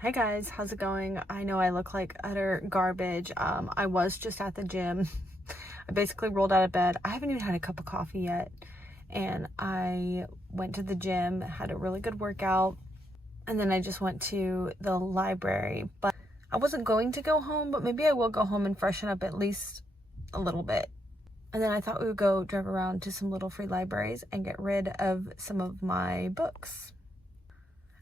Hey guys, how's it going? I know I look like utter garbage. I was just at the gym. I basically rolled out of bed. I haven't even had a cup of coffee yet. And I went to the gym, had a really good workout, and then I just went to the library. But I wasn't going to go home, but maybe I will go home and freshen up at least a little bit. And then I thought we would go drive around to some little free libraries and get rid of some of my books.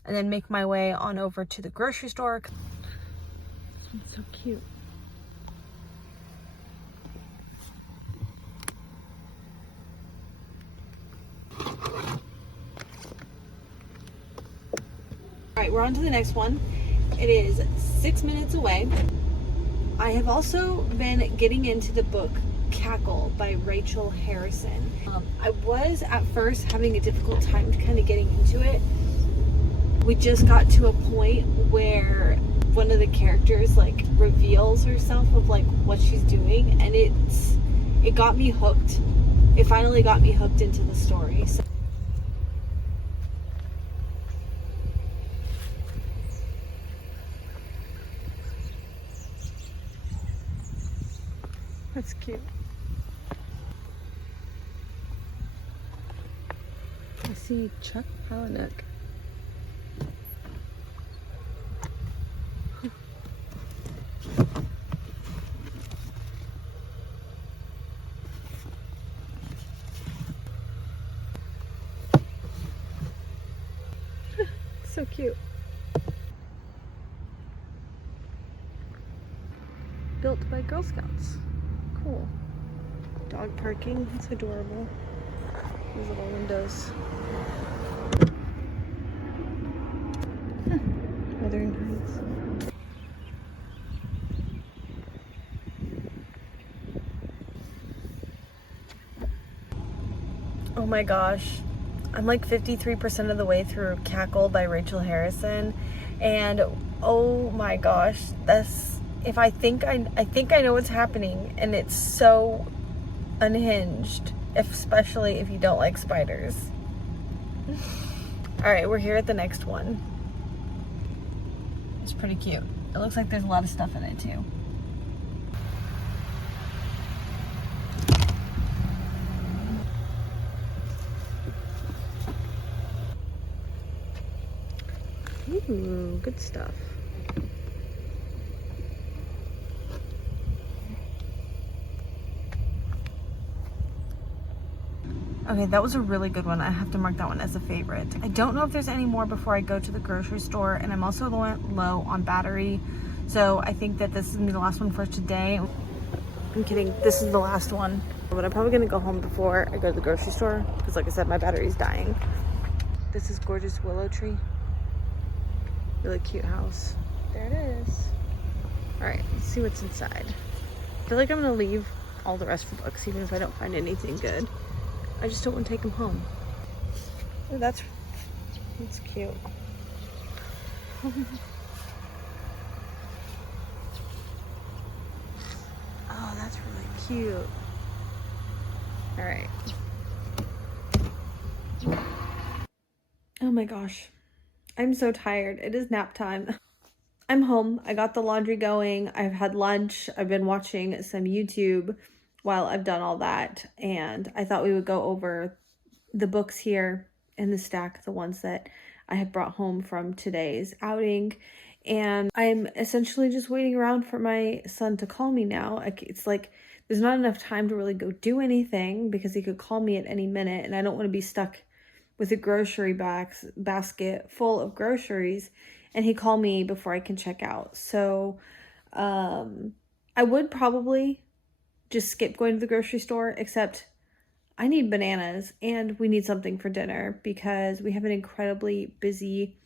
And then make my way on over to the grocery store. This one's so cute. Alright, we're on to the next one. It is 6 minutes away. I have also been getting into the book Cackle by Rachel Harrison. I was at first having a difficult time kind of getting into it. We just got to a point where one of the characters like reveals herself of like what she's doing, and it got me hooked. It finally got me hooked into the story. So that's cute. I see Chuck Palahniuk. So cute. Built by Girl Scouts. Cool. Dog parking. It's adorable. These little windows. Wuthering Heights. Oh my gosh. I'm like 53% of the way through Cackle by Rachel Harrison, and oh my gosh, I think I know what's happening, and it's so unhinged, especially if you don't like spiders. All right, we're here at the next one. It's pretty cute. It looks like there's a lot of stuff in it too. Ooh, good stuff. Okay, that was a really good one. I have to mark that one as a favorite. I don't know if there's any more before I go to the grocery store, and I'm also low on battery, so I think that this is gonna be the last one for today. I'm kidding, this is the last one. But I'm probably gonna go home before I go to the grocery store, because like I said, my battery's dying. This is gorgeous willow tree. Really cute house. There it is. All right, let's see what's inside. I feel like I'm gonna leave all the rest of the books, even if I don't find anything good. I just don't want to take them home. Oh, that's cute. Oh, that's really cute. All right. Oh my gosh. I'm so tired. It is nap time. I'm home. I got the laundry going. I've had lunch. I've been watching some YouTube while I've done all that. And I thought we would go over the books here in the stack, the ones that I have brought home from today's outing. And I'm essentially just waiting around for my son to call me now. It's like there's not enough time to really go do anything, because he could call me at any minute, and I don't want to be stuck with a grocery basket full of groceries and he called me before I can check out. So I would probably just skip going to the grocery store, except I need bananas and we need something for dinner because we have an incredibly busy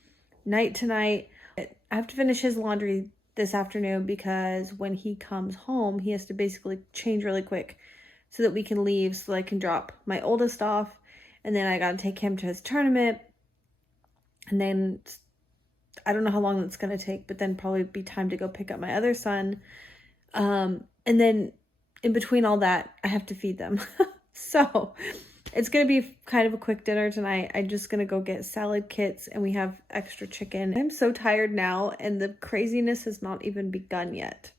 night tonight. I have to finish his laundry this afternoon because when he comes home, he has to basically change really quick so that we can leave, so that I can drop my oldest off. And then I got to take him to his tournament. And then I don't know how long that's going to take, but then probably be time to go pick up my other son. And then in between all that, I have to feed them. So It's gonna be kind of a quick dinner tonight. I'm just gonna go get salad kits and we have extra chicken. I'm so tired now and the craziness has not even begun yet.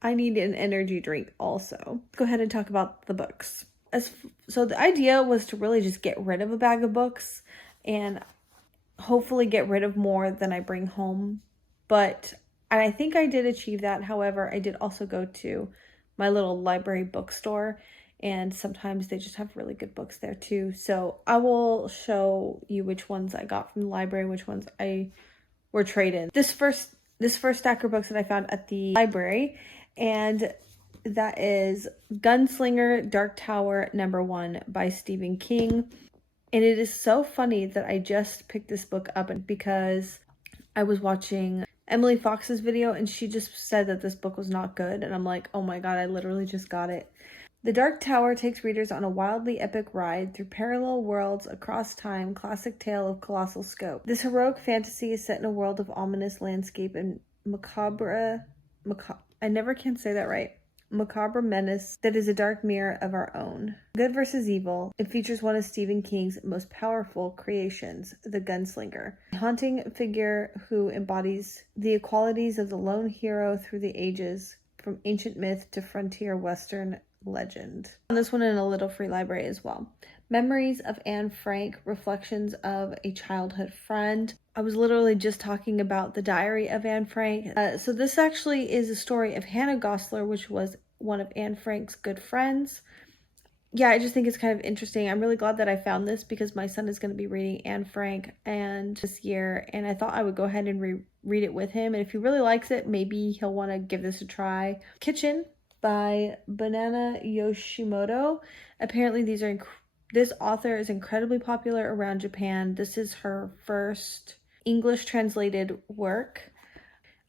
I need an energy drink also. Go ahead and talk about the books. So the idea was to really just get rid of a bag of books and hopefully get rid of more than I bring home. But I think I did achieve that. However, I did also go to my little library bookstore, and sometimes they just have really good books there too. So I will show you which ones I got from the library, which ones I were traded. This first stack of books that I found at the library, and that is Gunslinger Dark Tower #1 by Stephen King. And it is so funny that I just picked this book up because I was watching Emily Fox's video and she just said that this book was not good. And I'm like, oh my God, I literally just got it. The Dark Tower takes readers on a wildly epic ride through parallel worlds across time, classic tale of colossal scope. This heroic fantasy is set in a world of ominous landscape and macabre menace that is a dark mirror of our own. Good versus evil. It features one of Stephen King's most powerful creations, the gunslinger, a haunting figure who embodies the qualities of the lone hero through the ages, from ancient myth to frontier Western legend. On this one in a little free library as well. Memories of Anne Frank, reflections of a childhood friend. I was literally just talking about the diary of Anne Frank. So this actually is a story of Hannah Gosler, which was one of Anne Frank's good friends. Yeah, I just think it's kind of interesting. I'm really glad that I found this because my son is going to be reading Anne Frank and this year, and I thought I would go ahead and read it with him. And if he really likes it, maybe he'll want to give this a try. Kitchen by Banana Yoshimoto. Apparently this author is incredibly popular around Japan. This is her first English translated work.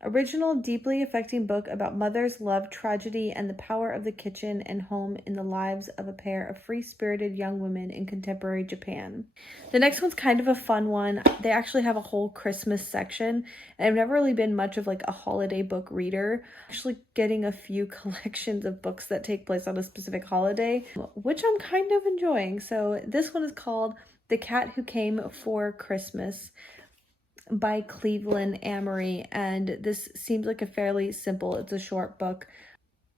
Original, deeply affecting book about mother's love, tragedy, and the power of the kitchen and home in the lives of a pair of free-spirited young women in contemporary Japan. The next one's kind of a fun one. They actually have a whole Christmas section, and I've never really been much of like a holiday book reader. Actually getting a few collections of books that take place on a specific holiday, which I'm kind of enjoying. So this one is called The Cat Who Came for Christmas by Cleveland Amory, and this seems like a fairly simple, it's a short book.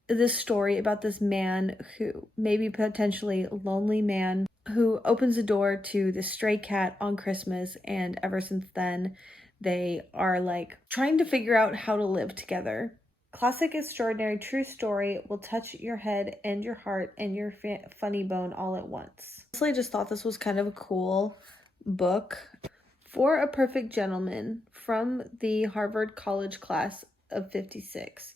This story about this man who, maybe potentially lonely man, who opens the door to the stray cat on Christmas, and ever since then they are like trying to figure out how to live together. Classic, extraordinary, true story will touch your head and your heart and your funny bone all at once. Honestly, I just thought this was kind of a cool book. For a Perfect Gentleman from the Harvard College class of 56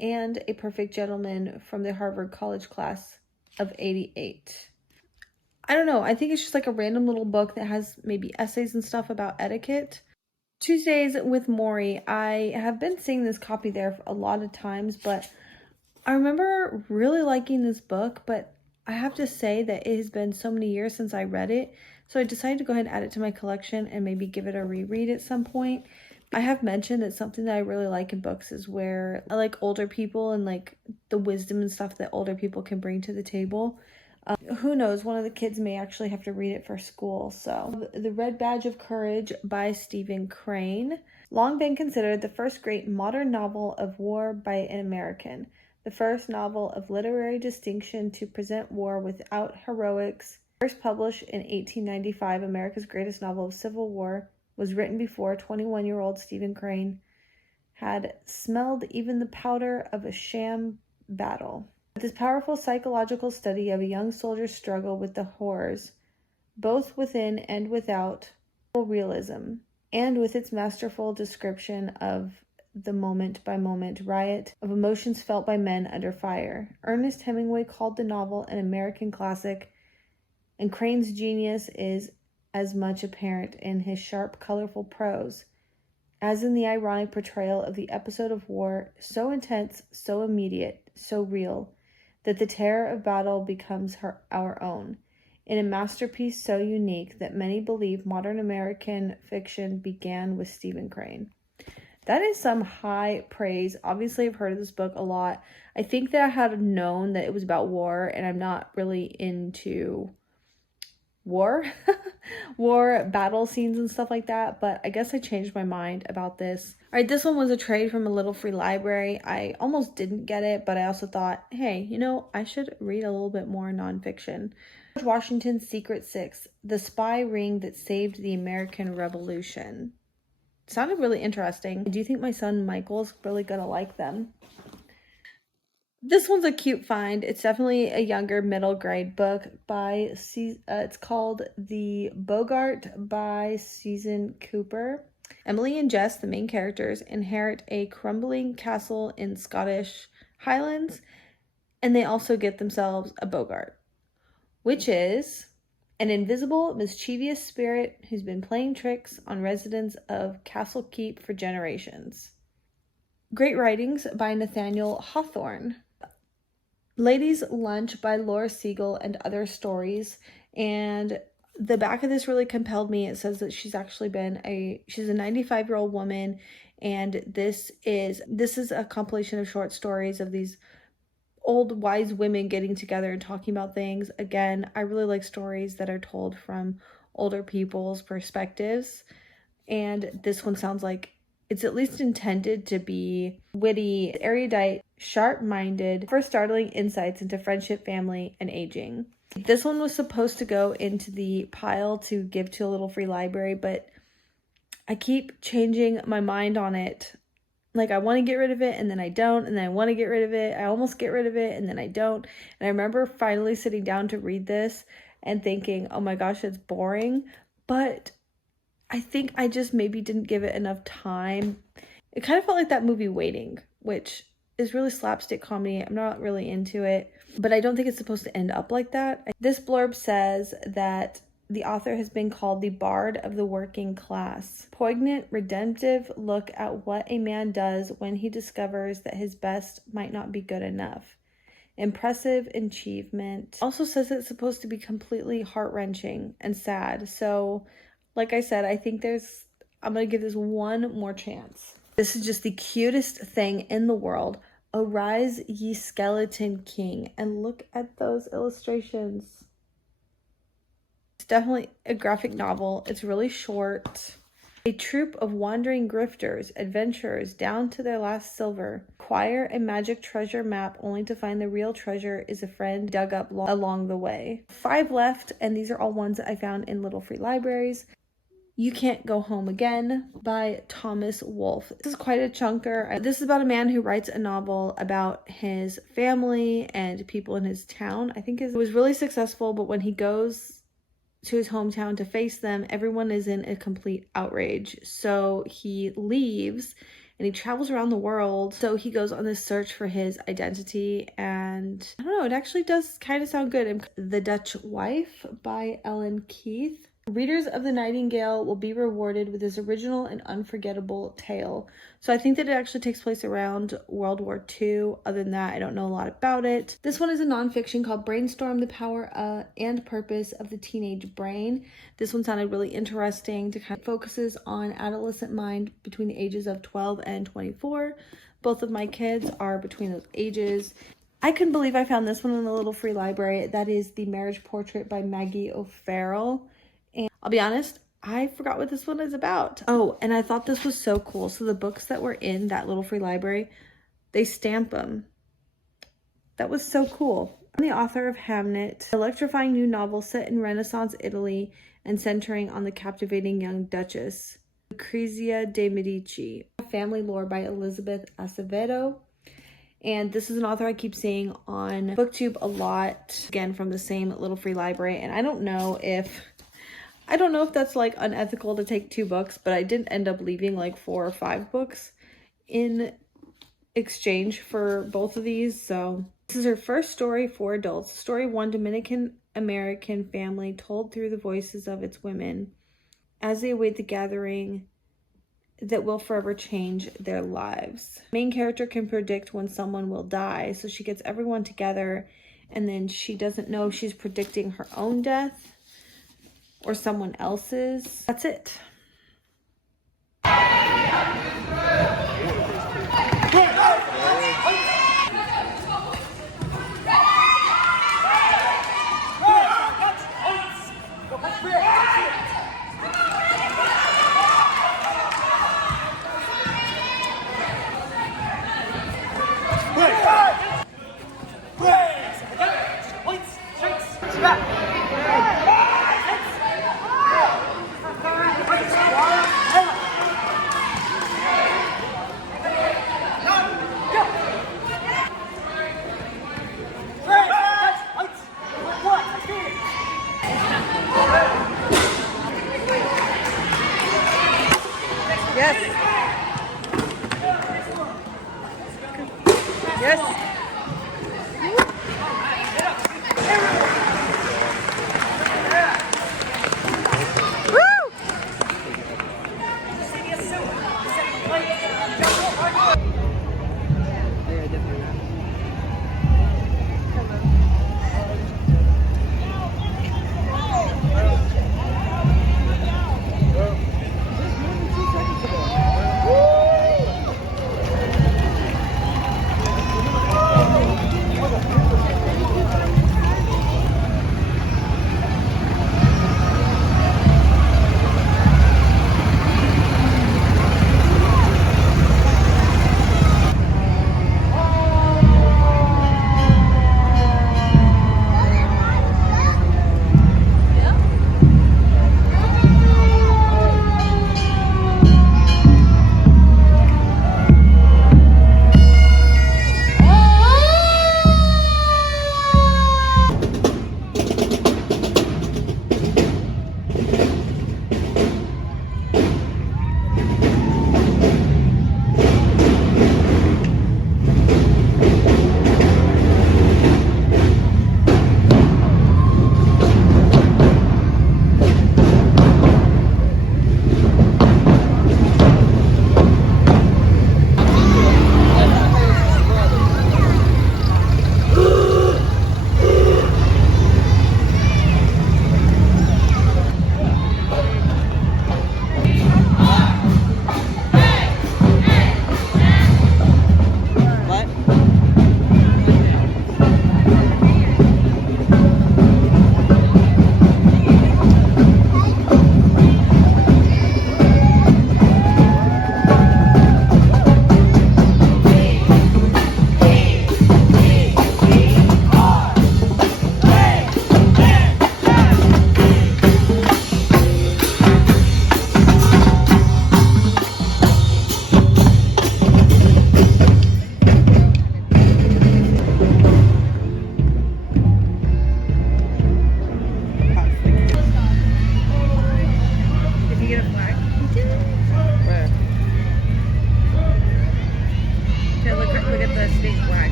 and A Perfect Gentleman from the Harvard College class of 88. I don't know. I think it's just like a random little book that has maybe essays and stuff about etiquette. Tuesdays with Maury. I have been seeing this copy there a lot of times, but I remember really liking this book, but I have to say that it has been so many years since I read it. So I decided to go ahead and add it to my collection and maybe give it a reread at some point. I have mentioned that something that I really like in books is where I like older people and like the wisdom and stuff that older people can bring to the table. Who knows, one of the kids may actually have to read it for school. So The Red Badge of Courage by Stephen Crane. Long been considered the first great modern novel of war by an American. The first novel of literary distinction to present war without heroics. First published in 1895, America's greatest novel of Civil War was written before 21-year-old Stephen Crane had smelled even the powder of a sham battle. This powerful psychological study of a young soldier's struggle with the horrors, both within and without, realism, and with its masterful description of the moment-by-moment riot of emotions felt by men under fire. Ernest Hemingway called the novel an American classic, and Crane's genius is as much apparent in his sharp, colorful prose as in the ironic portrayal of the episode of war, so intense, so immediate, so real, that the terror of battle becomes our own. In a masterpiece so unique that many believe modern American fiction began with Stephen Crane. That is some high praise. Obviously, I've heard of this book a lot. I think that I had known that it was about war, and I'm not really into war war battle scenes and stuff like that, but I guess I changed my mind about this. All right, this one was a trade from a little free library. I almost didn't get it, but I also thought, hey, you know, I should read a little bit more nonfiction. George Washington's Secret Six, the spy ring that saved the American Revolution. Sounded really interesting. Do you think my son Michael's really gonna like them? This one's a cute find. It's definitely a younger middle grade book by it's called The Bogart by Susan Cooper. Emily and Jess, the main characters, inherit a crumbling castle in Scottish Highlands, and they also get themselves a Bogart, which is an invisible, mischievous spirit who's been playing tricks on residents of Castle Keep for generations. Great writings by Nathaniel Hawthorne. Ladies' Lunch by Laura Siegel and Other Stories. And the back of this really compelled me. It says that she's actually she's a 95-year-old woman, and this is a compilation of short stories of these old wise women getting together and talking about things. Again, I really like stories that are told from older people's perspectives, and this one sounds like it's at least intended to be witty, erudite, sharp-minded, for startling insights into friendship, family, and aging. This one was supposed to go into the pile to give to a little free library, but I keep changing my mind on it. Like, I want to get rid of it, and then I don't, and then I want to get rid of it. I almost get rid of it, and then I don't. And I remember finally sitting down to read this and thinking, oh my gosh, it's boring. But I think I just maybe didn't give it enough time. It kind of felt like that movie Waiting, which is really slapstick comedy. I'm not really into it, but I don't think it's supposed to end up like that. This blurb says that the author has been called the bard of the working class. Poignant, redemptive look at what a man does when he discovers that his best might not be good enough. Impressive achievement. Also says it's supposed to be completely heart-wrenching and sad. So, like I said, I think I'm going to give this one more chance. This is just the cutest thing in the world. Arise, ye skeleton king. And look at those illustrations. It's definitely a graphic novel. It's really short. A troop of wandering grifters, adventurers down to their last silver, acquire a magic treasure map only to find the real treasure is a friend dug up along the way. 5 left, and these are all ones that I found in little free libraries. You Can't Go Home Again by Thomas Wolfe. This is quite a chunker. This is about a man who writes a novel about his family and people in his town. I think it was really successful, but when he goes to his hometown to face them, everyone is in a complete outrage. So he leaves and he travels around the world. So he goes on this search for his identity, and I don't know, it actually does kind of sound good. The Dutch Wife by Ellen Keith. Readers of The Nightingale will be rewarded with this original and unforgettable tale. So I think that it actually takes place around World War II. Other than that, I don't know a lot about it. This one is a nonfiction called Brainstorm, the Power and Purpose of the Teenage Brain. This one sounded really interesting. To kind of focuses on adolescent mind between the ages of 12 and 24. Both of my kids are between those ages. I couldn't believe I found this one in the little free library. That is The Marriage Portrait by Maggie O'Farrell. And I'll be honest, I forgot what this one is about. Oh, and I thought this was so cool. So the books that were in that little free library, they stamp them. That was so cool. I'm the author of Hamnet, an electrifying new novel set in Renaissance Italy and centering on the captivating young Duchess, Lucrezia de Medici. Family Lore by Elizabeth Acevedo. And this is an author I keep seeing on BookTube a lot, again from the same little free library. And I don't know if that's like unethical to take 2 books, but I did end up leaving like 4 or 5 books in exchange for both of these. So this is her first story for adults. Story 1, Dominican American family told through the voices of its women as they await the gathering that will forever change their lives. Main character can predict when someone will die, so she gets everyone together, and then she doesn't know if she's predicting her own death or someone else's. That's it. Yes.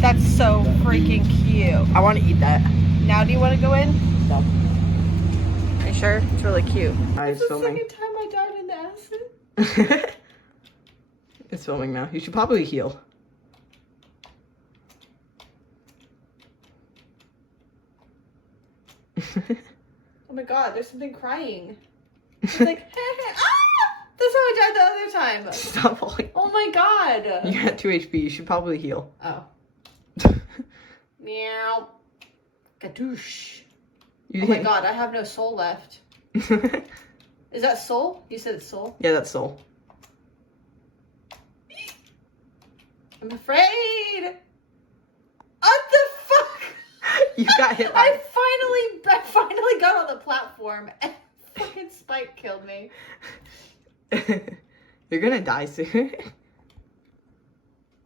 That's so freaking cute. I want to eat that. Now do you want to go in? No. Are you sure? It's really cute. It's the filming. second time I died in the acid. It's filming now. You should probably heal. Oh my god, there's something crying. It's like, ah! That's how I died the other time. Stop falling. Oh my god. You got 2 HP. You should probably heal. Oh. Meow. Gadoosh. You Oh my god, I have no soul left. Is that soul? You said it's soul? Yeah, that's soul. I'm afraid. What the fuck? You got hit by I finally got on the platform and fucking Spike killed me. You're gonna die soon.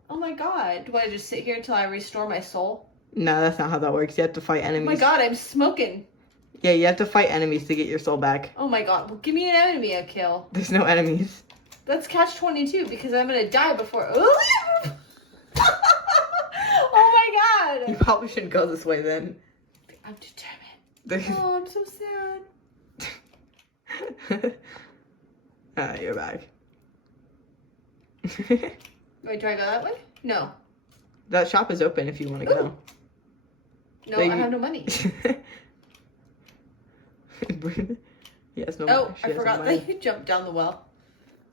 Oh my god. Do I just sit here until I restore my soul? No, that's not how that works. You have to fight Oh enemies. my god, I'm smoking. Yeah, you have to fight enemies to get your soul back. Oh my god. Well, give me an enemy a kill. There's no enemies. That's catch 22 because I'm gonna die before. Oh my You god. probably shouldn't go this way then. I'm determined. Oh, I'm so sad. You're back. Wait, do I go that way? No. That shop is open if you want to go. No, I have no money. Yes, no. Oh, she I has no forgot money. that you jumped down the well.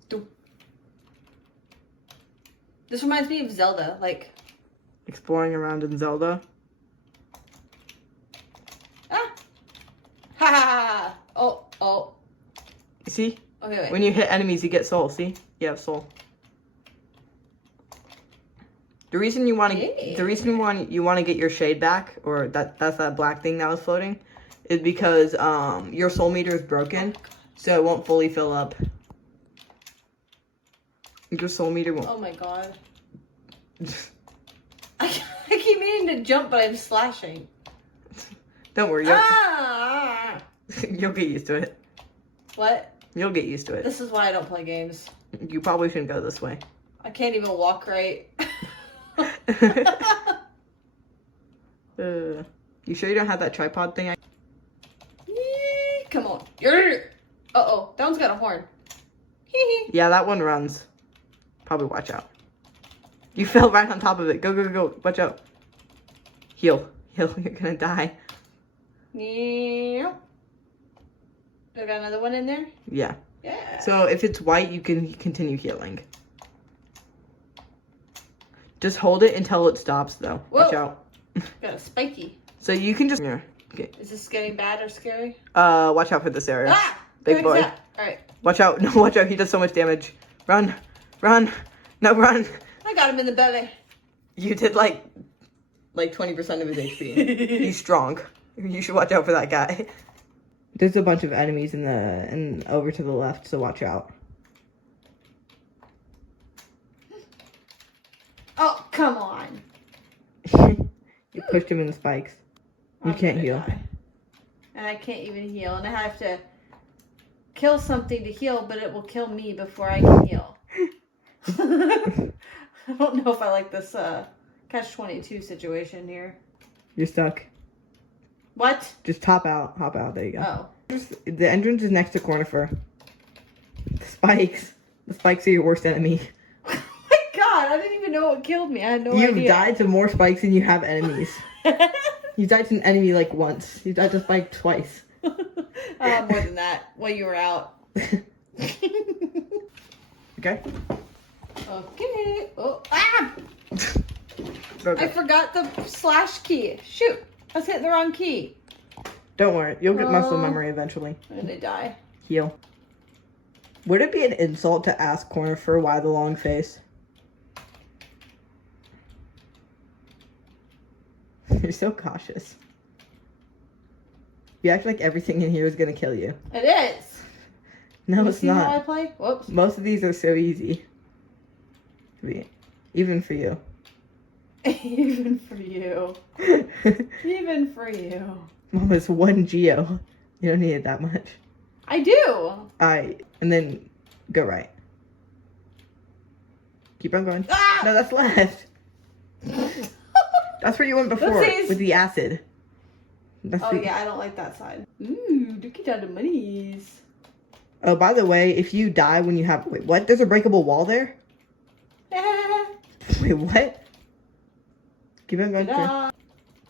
Doop. This reminds me of Zelda, like... Exploring around in Zelda. Ah! Ha ha ha! Oh, oh. See? Okay, wait. When you hit enemies, you get soul. See? You have soul. The reason you want to get your shade back, or that's that black thing that was floating, is because your soul meter is broken, so it won't fully fill up. Your soul meter won't. Oh my god. I keep meaning to jump, but I'm slashing. Don't worry. You'll get used to it. What? You'll get used to it. This is why I don't play games. You probably shouldn't go this way. I can't even walk right. You sure you don't have that tripod thing? Come on. Uh-oh. That one's got a horn. Yeah, that one runs. Probably watch out. You fell right on top of it. Go, go, go. Watch out. Heal. Heal. You're gonna die. I got another one in there? Yeah. Yeah. So if it's white, you can continue healing. Just hold it until it stops, though. Whoa. Watch out. Got a spiky. So you can just... Okay. Is this getting bad or scary? Watch out for this area. Ah! Big boy. Alright. Watch out. No, watch out. He does so much damage. Run. Run. No, run. I got him in the belly. You did like 20% of his HP. He's strong. You should watch out for that guy. There's a bunch of enemies in over to the left, so watch out. Oh, come on. You pushed him in the spikes. You can't heal. Die. And I can't even heal. And I have to kill something to heal, but it will kill me before I can heal. I don't know if I like this catch-22 situation here. You're stuck. What? Just hop out. Hop out. There you go. Oh. The entrance is next to Cornifer. The spikes. The spikes are your worst enemy. Oh my god, I didn't even know what killed me. I had no idea. You've died to more spikes than you have enemies. You died to an enemy like once. You died to spike twice. More than that. While you were out. Okay. Okay. Oh, ah! Okay. I forgot the slash key. Shoot. I was hitting the wrong key. Don't worry. You'll get muscle memory eventually. I'm gonna die. Heal. Would it be an insult to ask Cornifer why the long face? You're so cautious. You act like everything in here is gonna kill you. It is. No, You it's see how I not. play? Whoops. Most of these are so easy. Even for you. Even for you. Even for you. Mom, it's one geo. You don't need it that much. I do. And then go right. Keep on going. Ah! No, that's left. That's where you went before Oopsies. with the acid. Oh yeah, I don't like that side. Ooh, look at all the monies. Oh, by the way, if you die when you have... Wait, what? There's a breakable wall there? Wait, what? Keep on going. Ta-da.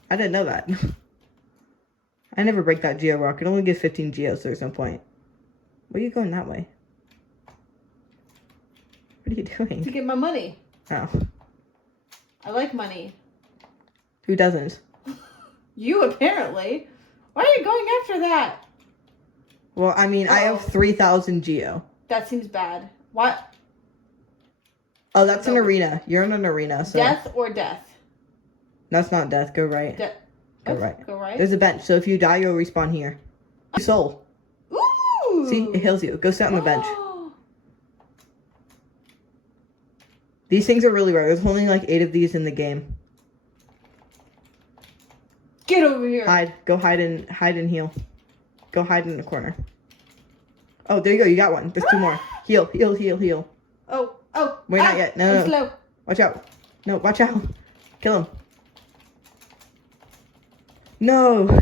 I didn't know that. I never break that geo rock. It only gives 15 geos, so there's no point. Why are you going that way? What are you To doing? get my money. Oh. I like money. Who doesn't? You apparently. Why are you going after that? Well, I mean, I have 3,000 geo. That seems bad. What? Oh, that's an arena. You're in an arena, so... Death or death? That's not death. Go right. Go What? right. Go right. There's a bench, so if you die, you'll respawn here. Soul. Ooh. See? It heals you. Go sit on the bench. These things are really rare. There's only like 8 of these in the game. Get over here. Hide. Go hide and heal. Go hide in the corner. Oh, there you go. You got one. There's 2 more. Heal, heal, heal, heal. Oh. Wait, not yet. No, I'm no. slow. Watch out. No, watch out. Kill him. No.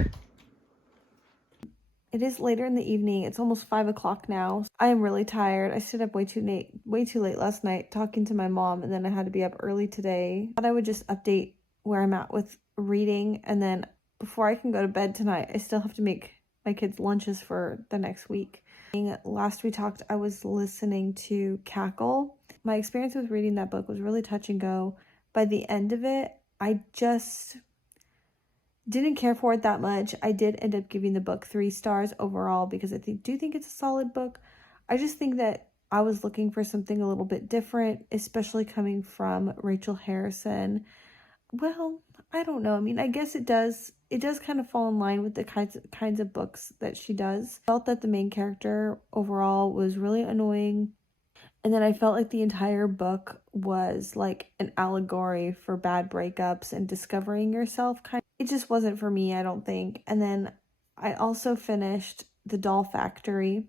It is later in the evening. It's almost 5 o'clock now. I am really tired. I stayed up way too late last night talking to my mom, and then I had to be up early today. I thought I would just update where I'm at with reading, and then before I can go to bed tonight, I still have to make my kids' lunches for the next week. Last we talked, I was listening to Cackle. My experience with reading that book was really touch and go. By the end of it, I just didn't care for it that much. I did end up giving the book 3 stars overall because I do think it's a solid book. I just think that I was looking for something a little bit different, especially coming from Rachel Harrison. Well, I don't know. I mean, I guess it does kind of fall in line with the kinds of books that she does. I felt that the main character overall was really annoying. And then I felt like the entire book was like an allegory for bad breakups and discovering yourself. It just wasn't for me, I don't think. And then I also finished The Doll Factory.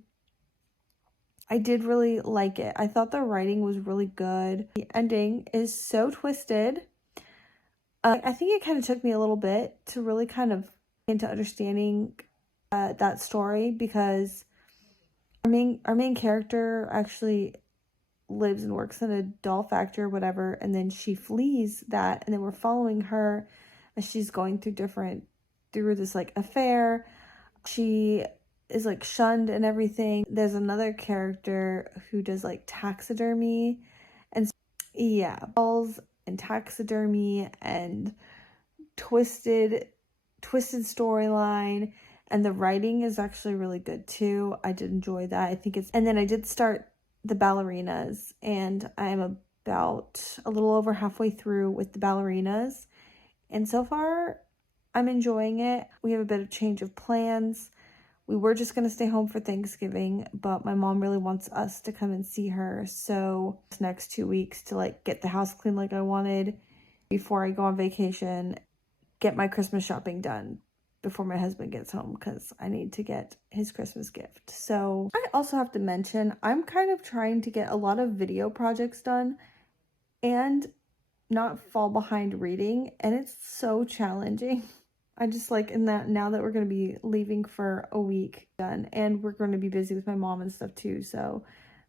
I did really like it. I thought the writing was really good. The ending is so twisted. I think it kind of took me a little bit to really kind of into understanding that story, because our main character actually lives and works in a doll factory or whatever, and then she flees that, and then we're following her as she's going through this like affair. She is like shunned and everything. There's another character who does like taxidermy, and yeah, dolls and taxidermy and twisted storyline, and the writing is actually really good too. I did enjoy that. And then I did start The Ballerinas, and I'm about a little over halfway through with The Ballerinas, and so far I'm enjoying it. We have a bit of change of plans. We were just going to stay home for Thanksgiving, but my mom really wants us to come and see her, so this next 2 weeks to like get the house clean like I wanted before I go on vacation, get my Christmas shopping done before my husband gets home, because I need to get his Christmas gift. So I also have to mention, I'm kind of trying to get a lot of video projects done and not fall behind reading, and it's so challenging. I just like, in that now that we're going to be leaving for a week done, and we're going to be busy with my mom and stuff too, so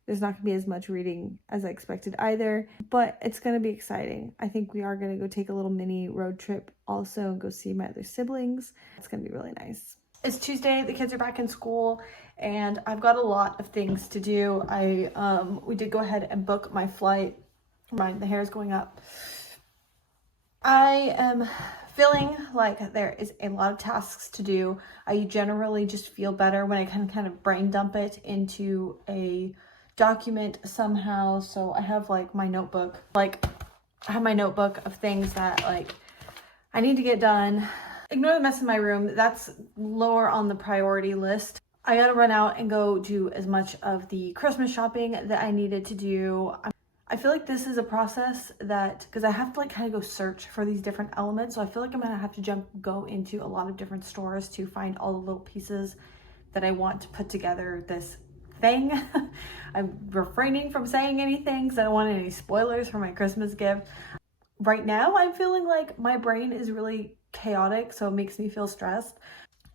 there's not going to be as much reading as I expected either, but it's going to be exciting. I think we are going to go take a little mini road trip also and go see my other siblings. It's going to be really nice. It's Tuesday, the kids are back in school, and I've got a lot of things to do. We did go ahead and book my flight. The hair is going up. I am feeling like there is a lot of tasks to do. I generally just feel better when I can kind of brain dump it into a document somehow. So I have like my notebook, of things that like I need to get done. Ignore the mess in my room. That's lower on the priority list. I gotta run out and go do as much of the Christmas shopping that I needed to do. I feel like this is a process that, because I have to like kind of go search for these different elements, so I feel like I'm gonna have to go into a lot of different stores to find all the little pieces that I want to put together this thing. I'm refraining from saying anything because I don't want any spoilers for my Christmas gift. Right now, I'm feeling like my brain is really chaotic, so it makes me feel stressed.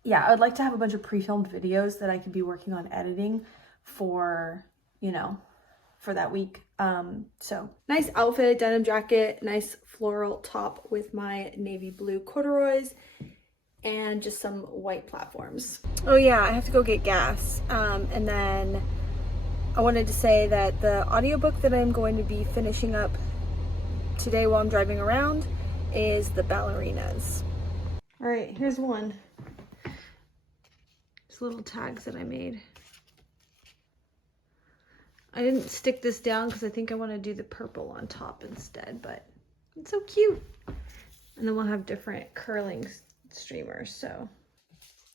Yeah, I would like to have a bunch of pre-filmed videos that I could be working on editing for, for that week. So nice outfit, denim jacket, nice floral top with my navy blue corduroys, and just some white platforms. Oh yeah, I have to go get gas. And then I wanted to say that the audiobook that I'm going to be finishing up today while I'm driving around is The Ballerinas. All right, here's one. Just little tags that I made. I didn't stick this down because I think I want to do the purple on top instead, but it's so cute. And then we'll have different curling streamers, so.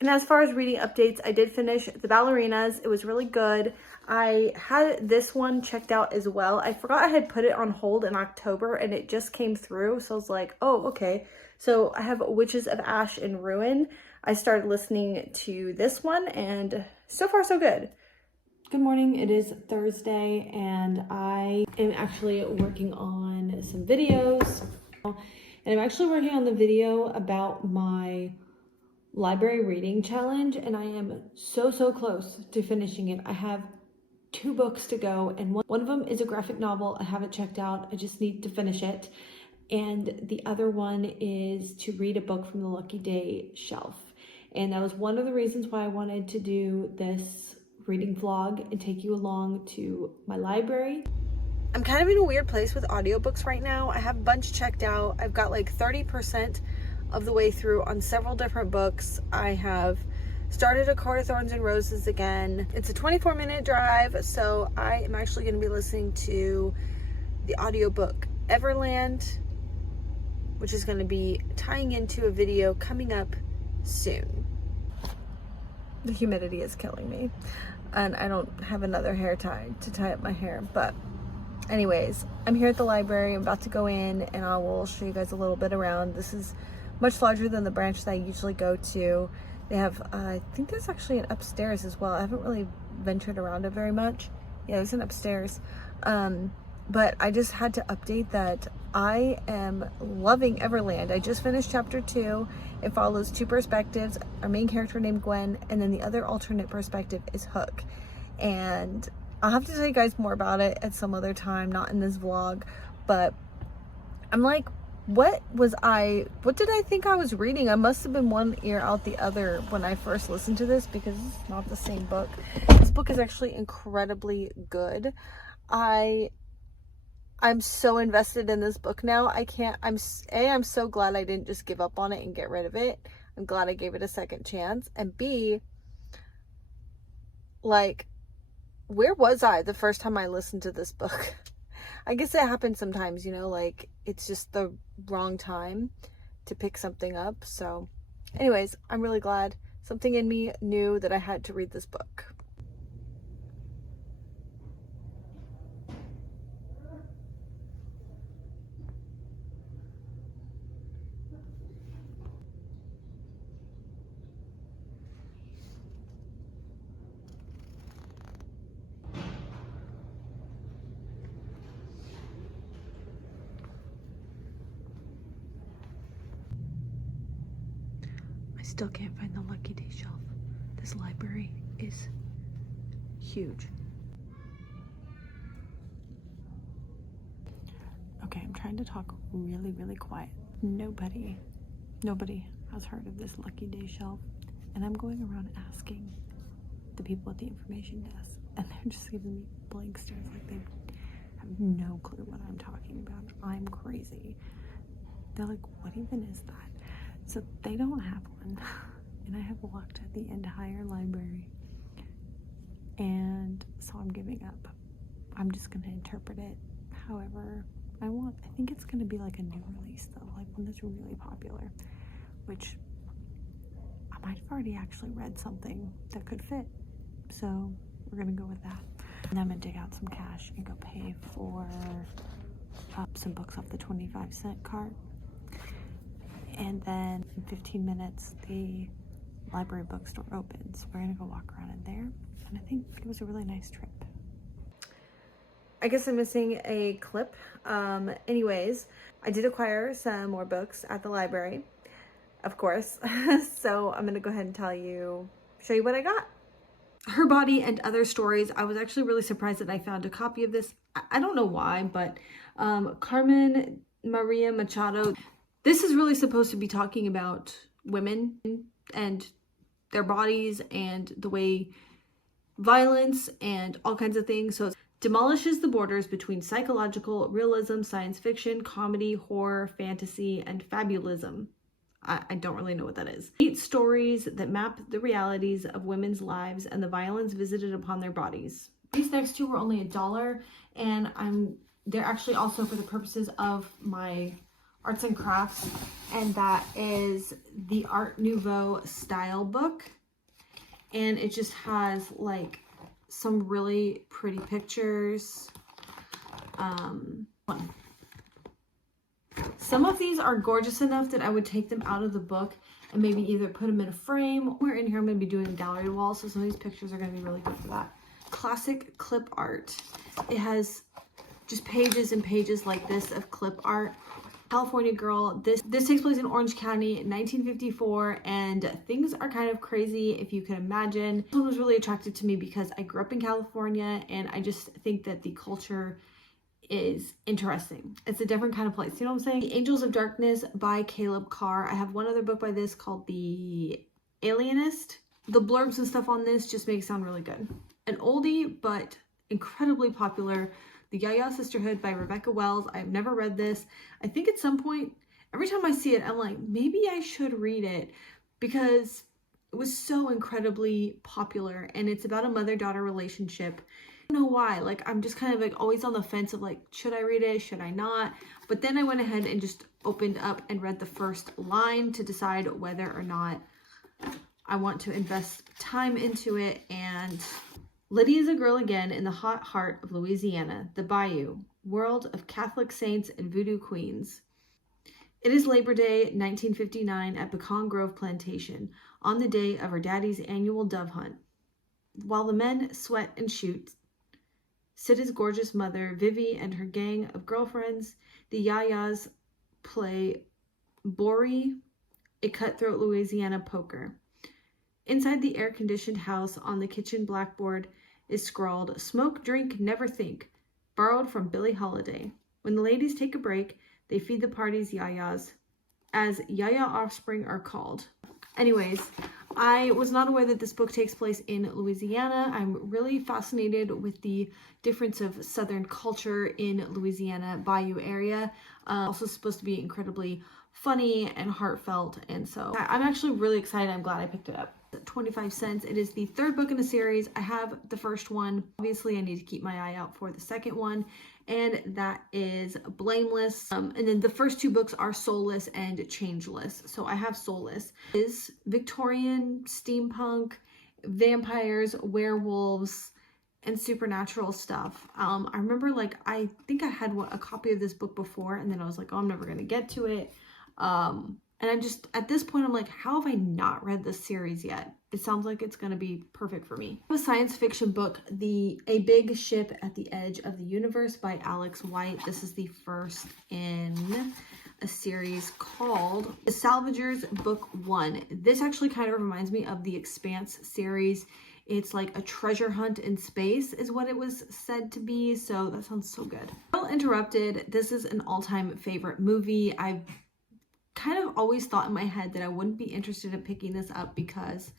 And as far as reading updates, I did finish The Ballerinas. It was really good. I had this one checked out as well. I forgot I had put it on hold in October, and it just came through, so I was like, oh, okay. So I have Witches of Ash and Ruin. I started listening to this one, and so far so good. Good morning, it is Thursday, and I am actually working on some videos. And I'm actually working on the video about my library reading challenge, and I am so close to finishing it. I have 2 books to go, and one of them is a graphic novel. I have it checked out. I just need to finish it. And the other one is to read a book from the Lucky Day shelf. And that was one of the reasons why I wanted to do this reading vlog and take you along to my library. I'm kind of in a weird place with audiobooks right now. I have a bunch checked out. I've got like 30% of the way through on several different books. I have started A Court of Thorns and Roses again. It's a 24-minute drive, so I am actually going to be listening to the audiobook Everland, which is going to be tying into a video coming up soon. The humidity is killing me, and I don't have another hair tie to tie up my hair, but anyways, I'm here at the library. I'm about to go in and I will show you guys a little bit around. This is much larger than the branch that I usually go to. They have, I think there's actually an upstairs as well. I haven't really ventured around it very much. Yeah, there's an upstairs. But I just had to update that I am loving Everland. I just finished chapter 2. It follows two perspectives, our main character named Gwen, and then the other alternate perspective is Hook. And I'll have to tell you guys more about it at some other time, not in this vlog, but I'm like, what did I think I was reading? I must have been one ear out the other when I first listened to this, because it's not the same book. This book is actually incredibly good. I'm so invested in this book now. I'm so glad I didn't just give up on it and get rid of it. I'm glad I gave it a second chance. And B, like, where was I the first time I listened to this book? I guess it happens sometimes, you know, like it's just the wrong time to pick something up. So anyways, I'm really glad. Something in me knew that I had to read this book. I still can't find the Lucky Day shelf. This library is huge. Okay, I'm trying to talk really, really quiet. Nobody has heard of this Lucky Day shelf. And I'm going around asking the people at the information desk, and they're just giving me blank stares like they have no clue what I'm talking about. I'm crazy. They're like, what even is that? So they don't have one. And I have looked at the entire library. And so I'm giving up. I'm just going to interpret it however I want. I think it's going to be like a new release though, like one that's really popular, which I might have already actually read something that could fit. So we're going to go with that. And I'm going to dig out some cash and go pay for some books off the 25-cent cart. And then in 15 minutes, the library bookstore opens. We're gonna go walk around in there. And I think it was a really nice trip. I guess I'm missing a clip. Anyways, I did acquire some more books at the library, of course. So I'm gonna go ahead and show you what I got. Her Body and Other Stories. I was actually really surprised that I found a copy of this. I don't know why, but Carmen Maria Machado. This is really supposed to be talking about women and their bodies and the way violence and all kinds of things. So it demolishes the borders between psychological realism, science fiction, comedy, horror, fantasy, and fabulism. I don't really know what that is. 8 stories that map the realities of women's lives and the violence visited upon their bodies. These next two were only $1, and they're actually also for the purposes of my arts and crafts, and that is the Art Nouveau style book, and it just has like some really pretty pictures. Some of these are gorgeous enough that I would take them out of the book and maybe either put them in a frame, or in here I'm going to be doing gallery walls, so some of these pictures are going to be really good for that. Classic clip art. It has just pages and pages like this of clip art. California Girl. This takes place in Orange County in 1954, and things are kind of crazy if you can imagine. This one was really attractive to me because I grew up in California, and I just think that the culture is interesting. It's a different kind of place, you know what I'm saying? The Angels of Darkness by Caleb Carr. I have one other book by this called The Alienist. The blurbs and stuff on this just make it sound really good. An oldie, but incredibly popular. The Yaya Sisterhood by Rebecca Wells. I've never read this. I think at some point, every time I see it, I'm like, maybe I should read it because it was so incredibly popular, and it's about a mother-daughter relationship. I don't know why, like, I'm just kind of like always on the fence of like, should I read it, should I not? But then I went ahead and just opened up and read the first line to decide whether or not I want to invest time into it. And Lydia is a girl again in the hot heart of Louisiana, the Bayou, world of Catholic saints and voodoo queens. It is Labor Day, 1959, at Pecan Grove Plantation, on the day of her daddy's annual dove hunt. While the men sweat and shoot, Sid's gorgeous mother, Vivi, and her gang of girlfriends, the Yayas, play Bori, a cutthroat Louisiana poker. Inside the air-conditioned house on the kitchen blackboard is scrawled, "Smoke, drink, never think," borrowed from Billie Holiday. When the ladies take a break, they feed the party's Yayas, as Yaya offspring are called. Anyways, I was not aware that this book takes place in Louisiana. I'm really fascinated with the difference of Southern culture in Louisiana Bayou area. Also supposed to be incredibly funny and heartfelt, and so I'm actually really excited. I'm glad I picked it up. 25 cents. It is the third book in the series. I have the first one. Obviously, I need to keep my eye out for the second one, and that is Blameless. And then the first two books are Soulless and Changeless. So I have Soulless. It is Victorian, steampunk, vampires, werewolves, and supernatural stuff. I remember, like, I think I had a copy of this book before, and then I was like, oh, I'm never going to get to it. And I'm just, at this point, I'm like, how have I not read this series yet? It sounds like it's going to be perfect for me. A science fiction book, A Big Ship at the Edge of the Universe by Alex White. This is the first in a series called The Salvagers Book 1. This actually kind of reminds me of the Expanse series. It's like a treasure hunt in space is what it was said to be. So that sounds so good. Well Interrupted. This is an all-time favorite movie. I've kind of always thought in my head that I wouldn't be interested in picking this up because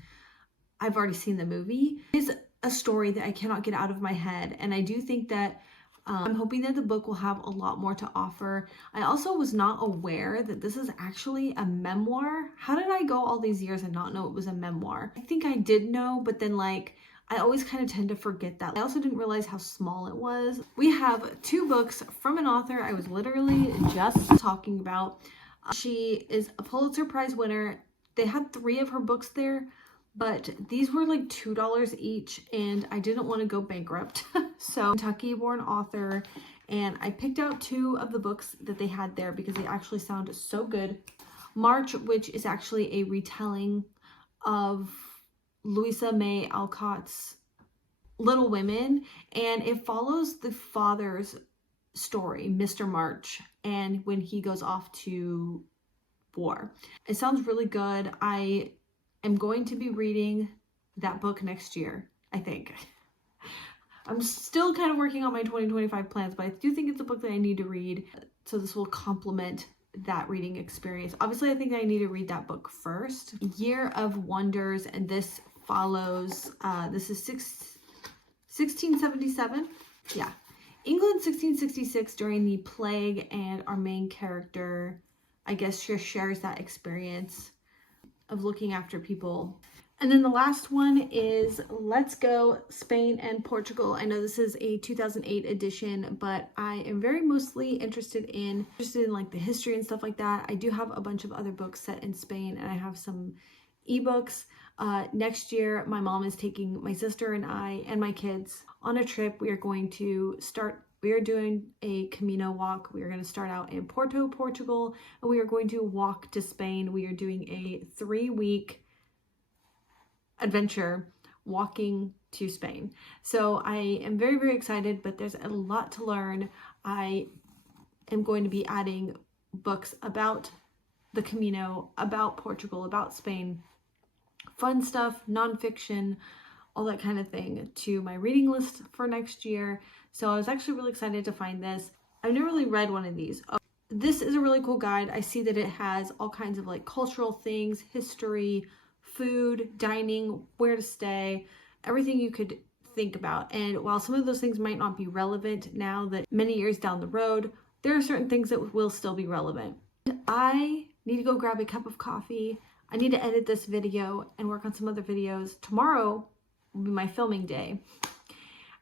I've already seen the movie. It's a story that I cannot get out of my head, and I do think that I'm hoping that the book will have a lot more to offer. I also was not aware that this is actually a memoir. How did I go all these years and not know it was a memoir? I think I did know, but then like I always kind of tend to forget that. I also didn't realize how small it was. We have two books from an author I was literally just talking about. She is a Pulitzer Prize winner. They had 3 of her books there, but these were like $2 each, and I didn't want to go bankrupt. So, Kentucky-born author, and I picked out 2 of the books that they had there because they actually sound so good. March, which is actually a retelling of Louisa May Alcott's Little Women, and it follows the father's story, Mr. March, and when he goes off to war. It sounds really good. I am going to be reading that book next year, I think. I'm still kind of working on my 2025 plans, but I do think it's a book that I need to read, so this will complement that reading experience. Obviously, I think I need to read that book first. Year of Wonders, and this follows, this is 1677, yeah. England 1666 during the plague, and our main character, I guess, shares that experience of looking after people. And then the last one is Let's Go, Spain and Portugal. I know this is a 2008 edition, but I am very mostly interested in like the history and stuff like that. I do have a bunch of other books set in Spain, and I have some ebooks. Next year, my mom is taking my sister and I and my kids on a trip. We are doing a Camino walk. We are going to start out in Porto, Portugal, and we are going to walk to Spain. We are doing a 3-week adventure walking to Spain. So I am very, very excited, but there's a lot to learn. I am going to be adding books about the Camino, about Portugal, about Spain, fun stuff, nonfiction, all that kind of thing to my reading list for next year. So I was actually really excited to find this. I've never really read one of these. Oh, this is a really cool guide. I see that it has all kinds of like cultural things, history, food, dining, where to stay, everything you could think about. And while some of those things might not be relevant now that many years down the road, there are certain things that will still be relevant. I need to go grab a cup of coffee. I need to edit this video and work on some other videos. Tomorrow will be my filming day.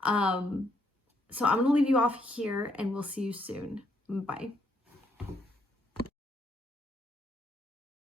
So I'm going to leave you off here and we'll see you soon. Bye.